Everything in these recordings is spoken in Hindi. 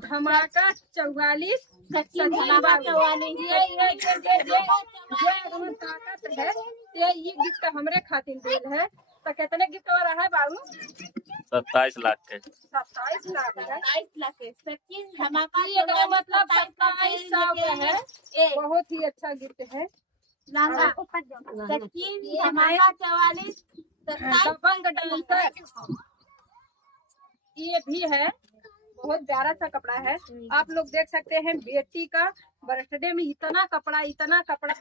धमाका 44 ताकत है ये गिफ्ट हमरे खातिर दिल है। तो कितने गिफ्ट हो रहा है बाबू? 27 लाख के। 27 लाख है। 27 लाख के सचिन धमाका मतलब 2700 का है। बहुत ही अच्छा गिफ्ट है। सचिन धमाका 44 दबंग डांसर ये भी है। बहुत प्यारा सा कपड़ा है। आप लोग देख सकते हैं बेटी का बर्थडे में इतना कपड़ा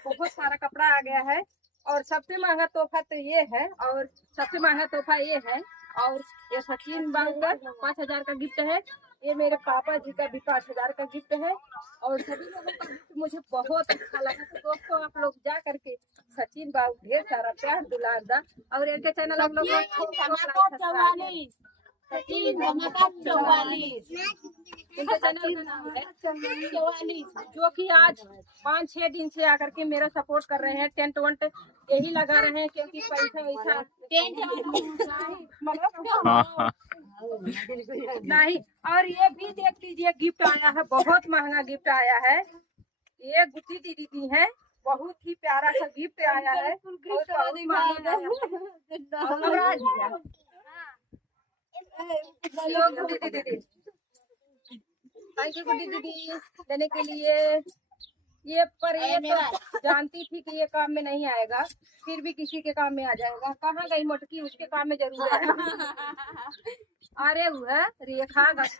बहुत सारा कपड़ा आ गया है। और सबसे महंगा तोहफा तो ये है और सबसे महंगा तोहफा ये है। और ये सचिन बाबू का 5000 का गिफ्ट है। ये मेरे पापा जी का भी 5000 का गिफ्ट है। और सभी लोगों का गिफ्ट मुझे बहुत अच्छा लगा। तो दोस्तों आप लोग जा करके सचिन बाबू ढेर सारा प्यार दुलार दा और इनके चैनल आप लोग सचिन धमाका 44 इनके चैनल का नाम है 44 जो कि आज 5-6 दिन से आकर के मेरा सपोर्ट कर रहे हैं। टेंट वेंट यही लगा रहे हैं क्योंकि पैसा वैसा नहीं। और ये भी देख लीजिए गिफ्ट आया है। बहुत महंगा गिफ्ट आया है। ये गुड्डी दीदी दी है। बहुत ही प्यारा सा गिफ्ट आया है। थैंक यू गुड्डी दीदी देने के लिए। ये पर ये तो जानती थी कि ये काम में नहीं आएगा, फिर भी किसी के काम में आ जाएगा। कहाँ गई मोटकी? उसके काम में जरूर आएगा। अरे वो है रेखा। अरे